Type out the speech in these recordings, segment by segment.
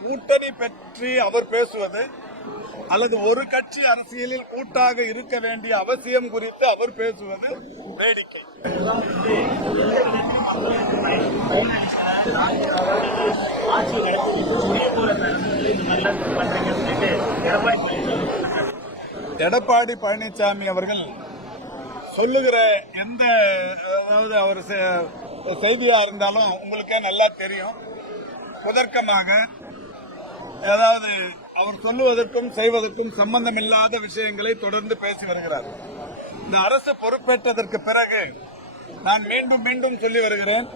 கூட்டணி பற்றி அவர் பேசுவது அல்லது ஒரு கட்சி அரசியலில் கூட்டாக இருக்க வேண்டிய அவசியம் குறித்து அவர் பேசுவது வேடிக்கை. எடப்பாடி பழனிசாமி அவர்கள் சொல்லுகிற எந்த அதாவது அவர் செய்தியா இருந்தாலும் உங்களுக்கே நல்லா தெரியும். முதற்கமாக அதாவது அவர் சொல்லுவதற்கும் செய்வதற்கும் சம்பந்தமில்லாத விஷயங்களை தொடர்ந்து பேசி வருகிறார். இந்த அரசு பொறுப்பேற்றதற்கு பிறகு நான் மீண்டும் மீண்டும் சொல்லி வருகிறேன்,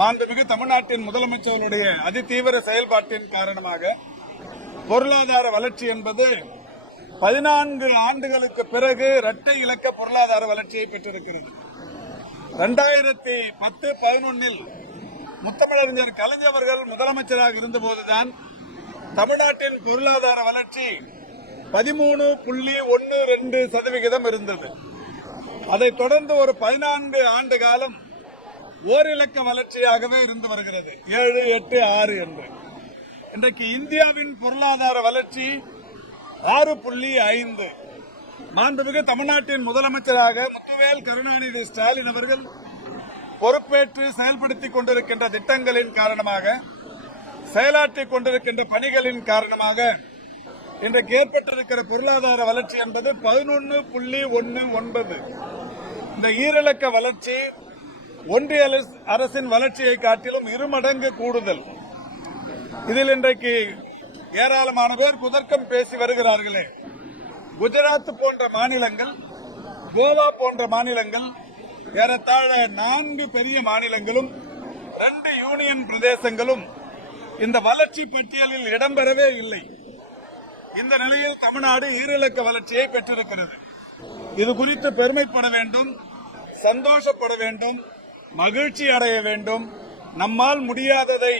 மாண்புமிகு தமிழ்நாட்டின் முதலமைச்சர்களுடைய அதிதீவிர செயல்பாட்டின் காரணமாக பொருளாதார வளர்ச்சி என்பது 14 ஆண்டுகளுக்கு பிறகு இரட்டை இலக்க பொருளாதார வளர்ச்சியை பெற்றிருக்கிறது. 2010-11 முத்தமிழறிஞர் கலைஞர் அவர்கள் முதலமைச்சராக இருந்தபோதுதான் தமிழ்நாட்டின் பொருளாதார வளர்ச்சி 13.12% இருந்தது. அதைத் தொடர்ந்து ஒரு 14 ஆண்டு காலம் ஓரிலக்க வளர்ச்சியாகவே இருந்து வருகிறது, 7, 8, 6 என்று. இன்றைக்கு இந்தியாவின் பொருளாதார வளர்ச்சி 6.5. மாண்புமிகு தமிழ்நாட்டின் முதலமைச்சராக முத்துவேல் கருணாநிதி ஸ்டாலின் அவர்கள் பொறுப்பேற்று செயல்படுத்திக் கொண்டிருக்கின்ற திட்டங்களின் காரணமாக, செயலாற்றிக் கொண்டிருக்கின்ற பணிகளின் காரணமாக இன்றைக்கு ஏற்பட்டிருக்கிற பொருளாதார வளர்ச்சி என்பது 11.19. இந்த ஈரிலக்க வளர்ச்சி ஒன்றிய அரசின் வளர்ச்சியை காட்டிலும் 2 மடங்கு கூடுதல். இதில் இன்றைக்கு ஏராளமான பேர் குதர்க்கம் பேசி வருகிறார்களே. குஜராத் போன்ற மாநிலங்கள், கோவா போன்ற மாநிலங்கள், ஏறத்தாழ 4 பெரிய மாநிலங்களும் 2 யூனியன் பிரதேசங்களும் இந்த வளர்ச்சி பட்டியலில் இடம்பெறவே இல்லை. இந்த நிலையில் தமிழ்நாடு ஈரிலக்க வளர்ச்சியை பெற்றிருக்கிறது. இது குறித்து பெருமைப்பட வேண்டும், சந்தோஷப்பட வேண்டும், மகிழ்ச்சி அடைய வேண்டும். நம்மால் முடியாததை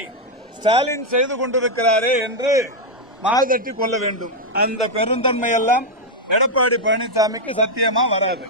ஸ்டாலின் செய்து கொண்டிருக்கிறாரே என்று மாதட்டி கொள்ள வேண்டும். அந்த பெருந்தன்மை எல்லாம் எடப்பாடி பழனிசாமிக்கு சத்தியமா வராது.